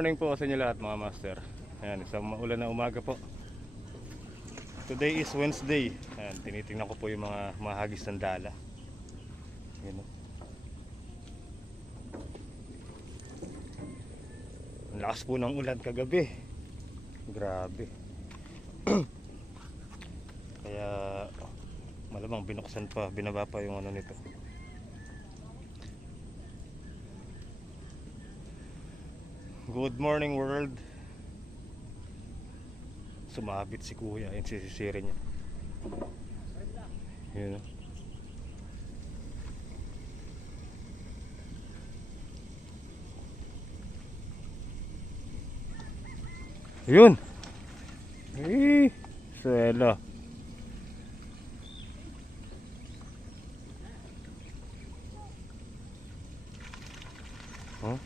morning po sa inyo lahat mga master. Ayan, isang maulan na umaga po. Today is Wednesday. Ayan, tinitingnan ko po yung mga mahagis ng dala. Ayan, o. Ang lakas po ng ulan kagabi. Grabe. Kaya malamang binuksan pa, binaba pa yung ano nito. Good morning world. Sumabit si kuya, yung sisisirin niya. Yun. Yun. Eh, sela. Huh?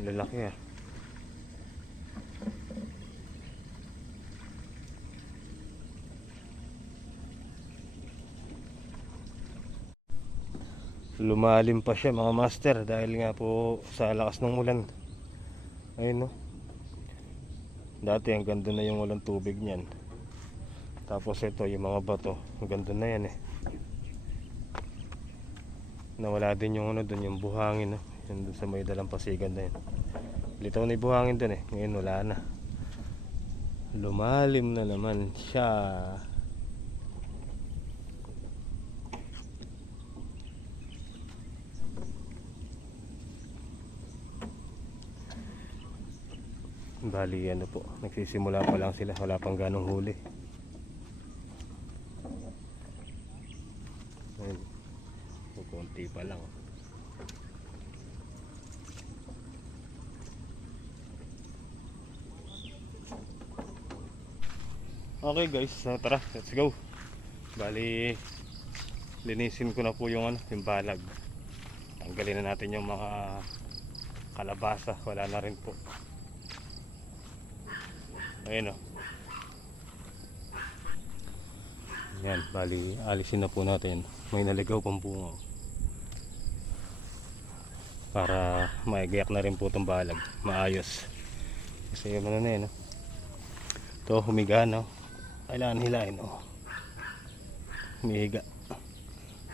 Lalaki ah. Lumalim pa siya mga master dahil nga po sa lakas ng ulan. Ayun no. Dati ang ganda na yung walang tubig niyan. Tapos ito yung mga bato, ang ganda na yan eh. Nawala din yung ano doon, yung buhangin no. Yun doon sa may dalampasigan na yun. Litaw na yung buhangin doon eh. Ngayon wala na. Lumalim na naman siya. Bali ano po, nagsisimula pa lang sila, wala pang ganong huli. Ayun, konti pa lang. Okay guys, tara, let's go. Bali linisin ko na po yung ano, yung balag. Tanggalin na natin yung mga kalabasa, wala na rin po. Ayun o. Yan, bali alisin na po natin. May naligaw pang bunga para maigayak na rin po itong balag. Maayos. Kasi yung ano na yun, no? Ito humiga no. Kailangan hilain o. Humiga.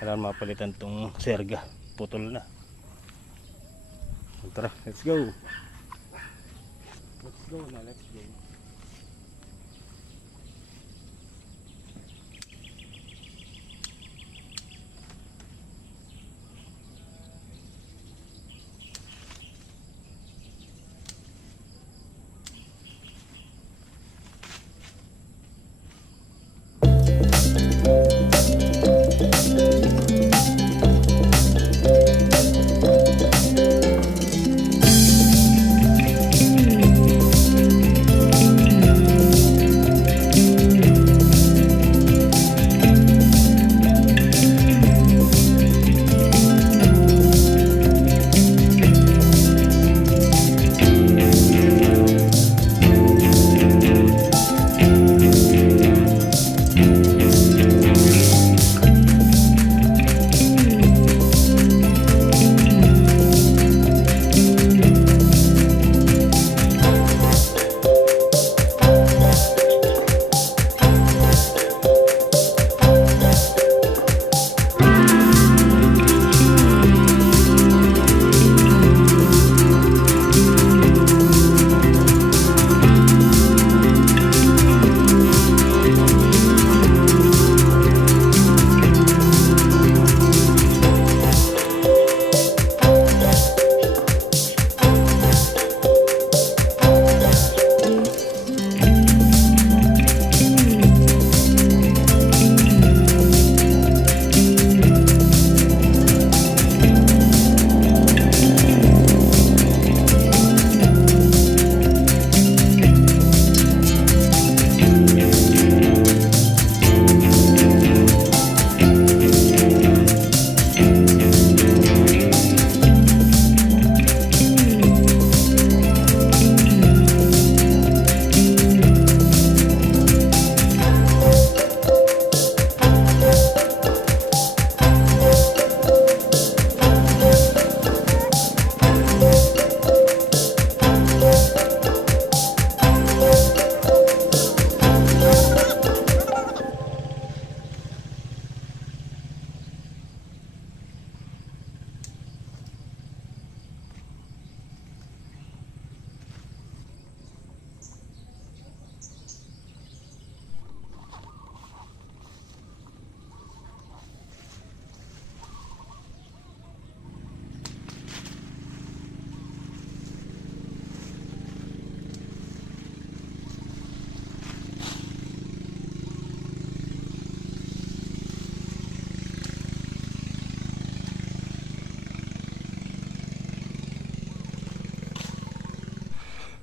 Kailangan mapalitan itong serga. Putol na. Tara, let's go. Let's go na, let's go.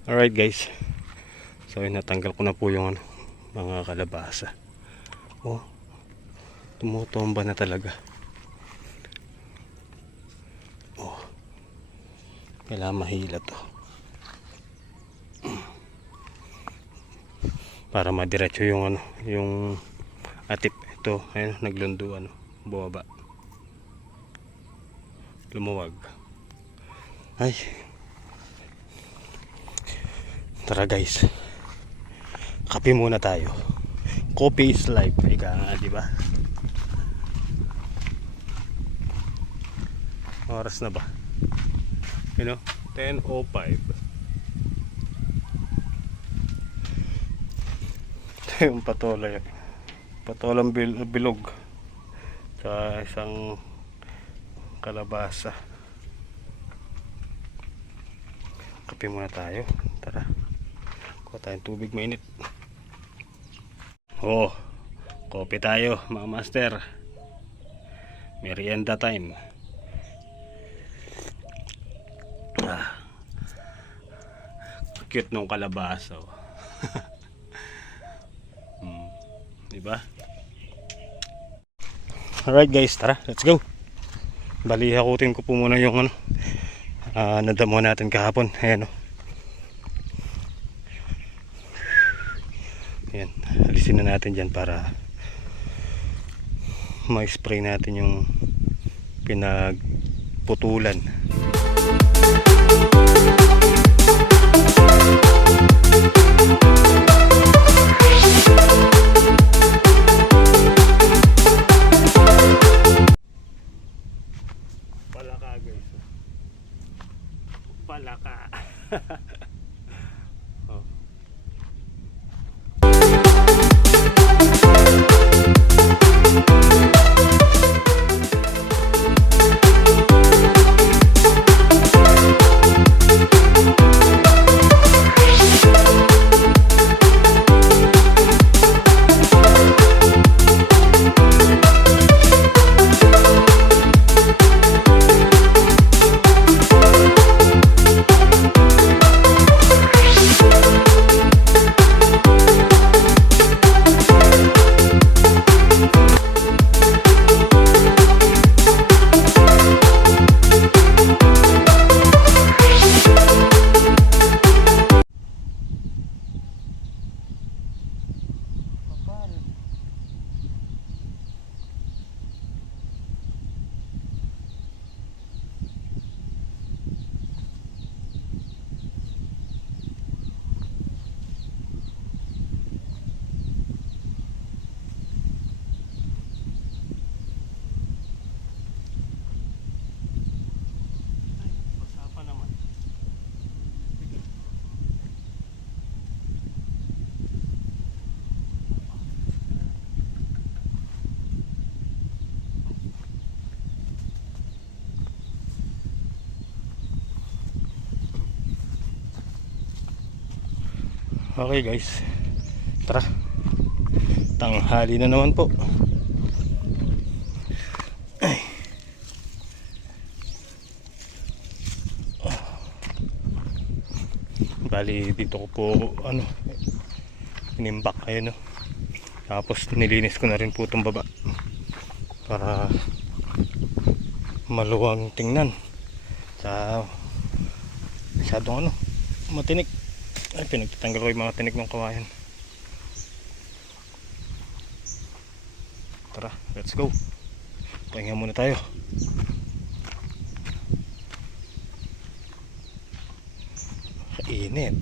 Alright guys, so natanggal ko na po yung mga kalabasa. Oh, tumutomba na talaga. Oh, kailangan mahila to para madiretso yung yung atip. Ito, ayun, naglundo, bumaba, lumuwag. Ay, tara guys, kape muna tayo. Coffee is life, ika nga, diba? Oras na ba? 10:05. Ito yung patolang bilog sa isang kalabasa. Kape muna tayo, tara. Kuha tayong tubig mainit. Oh, kopi tayo mga master. Merienda time. Cute nung kalabasa. Diba? Alright guys, tara, let's go. Bali, hakutin ko po muna yung nadamo natin kahapon. Ayan, ayan, alisin na natin dyan para ma-spray natin yung pinagputulan. Palaka guys, palaka. Oh. Okay guys, tara, tanghali na naman po. Ay. Bali dito ko po inimbak, ayun, tapos nilinis ko na rin po itong baba para maluwang tingnan sa masyadong matinik. Ay, pinagtatanggal ko yung mga tinik ng kawayan. Tara, let's go. Pahinga muna tayo. Kainit.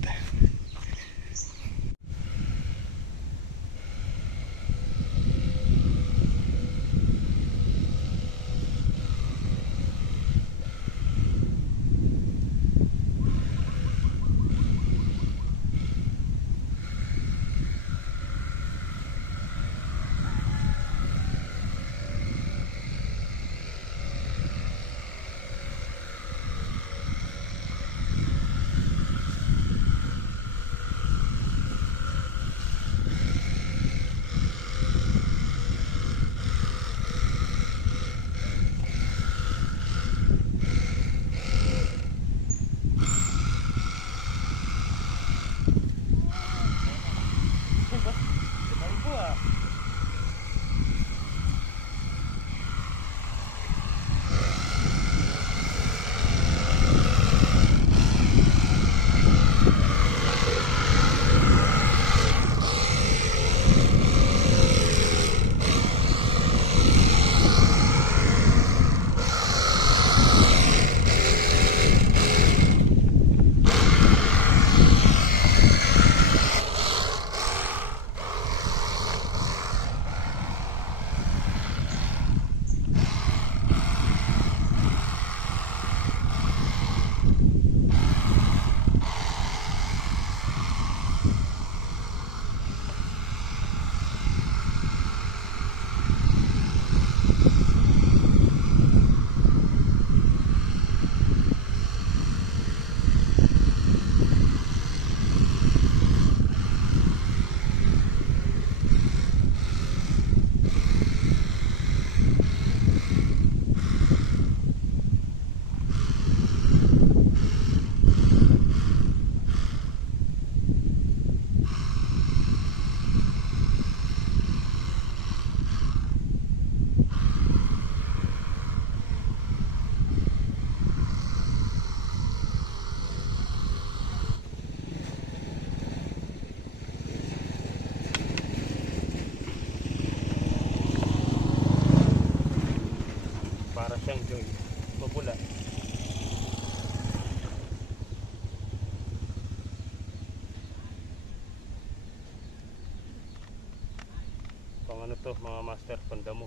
ano to mga master, pandamo.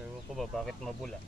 Ewan ko ba bakit mabula.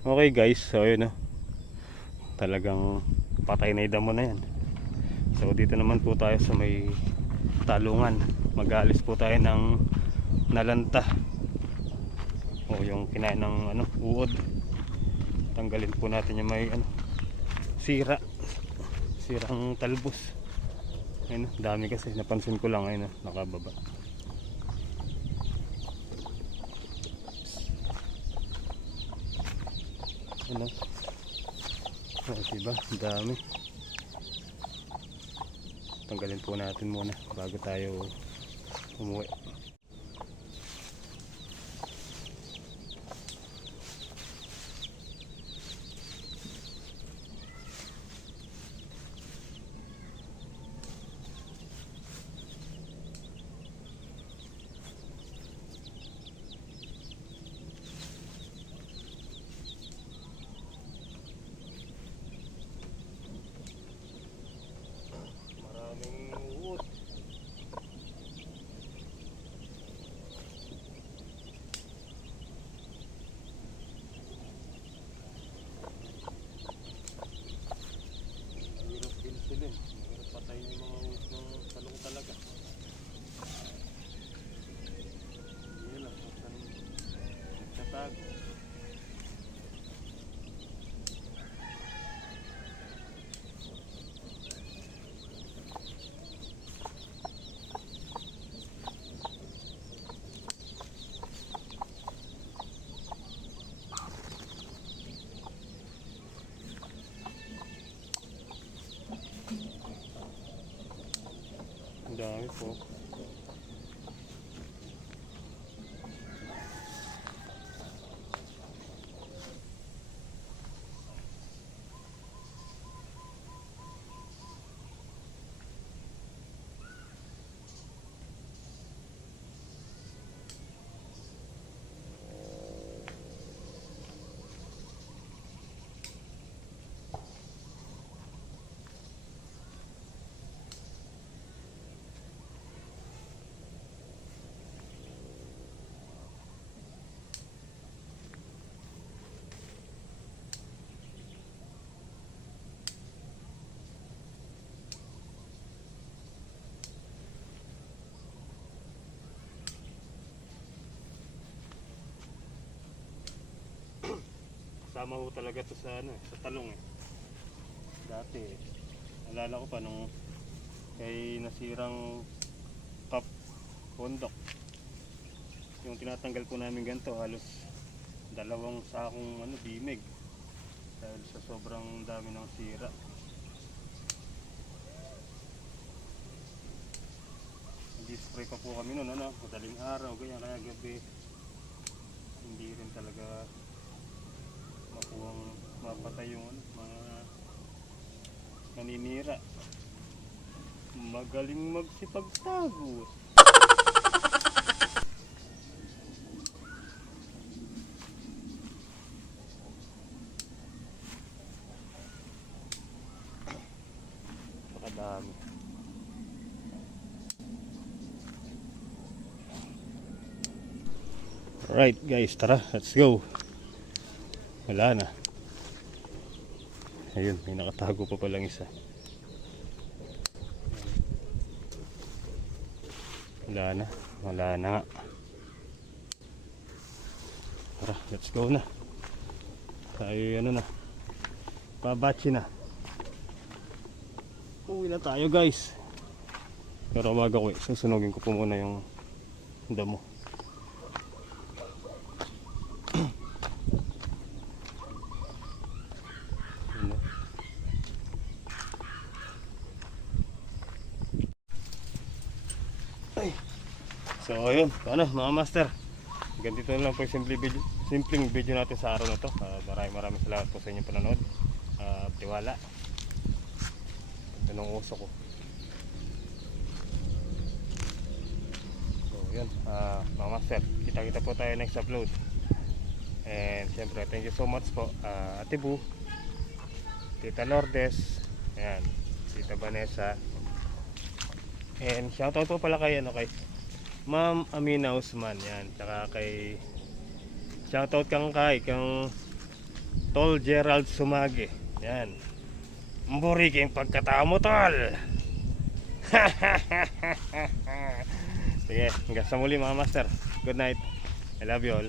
Okay guys, so yun no, talagang patay na yung damo na yan. So dito naman po tayo sa may talungan. Mag-aalis po tayo ng nalanta o yung kinain ng ano, uod. Tanggalin po natin yung may ano, sirang talbos. Ayun, dami kasi, napansin ko lang ayun, nakababa. Ano? Oh, diba? Dami. Tanggalin po natin muna bago tayo umuwi. Ang dami po. Tama ho talaga to sa ano, sa talong eh. Dati, alala ko pa nung kay nasirang cup bundok. Yung tinatanggal po namin ganito, halos 2 sakong ano, bimig. Dahil sa sobrang dami ng sira. Spray pa po kami noon, ano, madaling araw, ganyan, kaya gabi hindi rin talaga makuhang mapatay yung ano, mga naninira. Magaling magsipagtago. Pakadami. Alright guys, tara, let's go. Wala na. Ayun, may nakatago pa palang isa. Wala na nga. Tara, let's go na. Tayo ano na, babachi na. Uwi na tayo guys. Pero wag ako eh, susunugin ko po muna yung damo. So ayun, ano mga master, ganito na lang po yung simpleng video natin sa araw na to. Maraming salamat po sa inyong panonood. Tiwala. Ito nung uso ko. So yun, mga master, kita po tayo next upload. And syempre thank you so much po, Ate Bu, Tita Lourdes, ayan, Tita Vanessa. And shoutout po pala kay ano, kay Ma'am Amina Usman, yan. Tsaka kay shoutout kang Tol Gerald Sumage. Yan. Mburi kayong pagkatao mo, Tol. Sige, hanggang sa muli mga master. Good night. I love you all.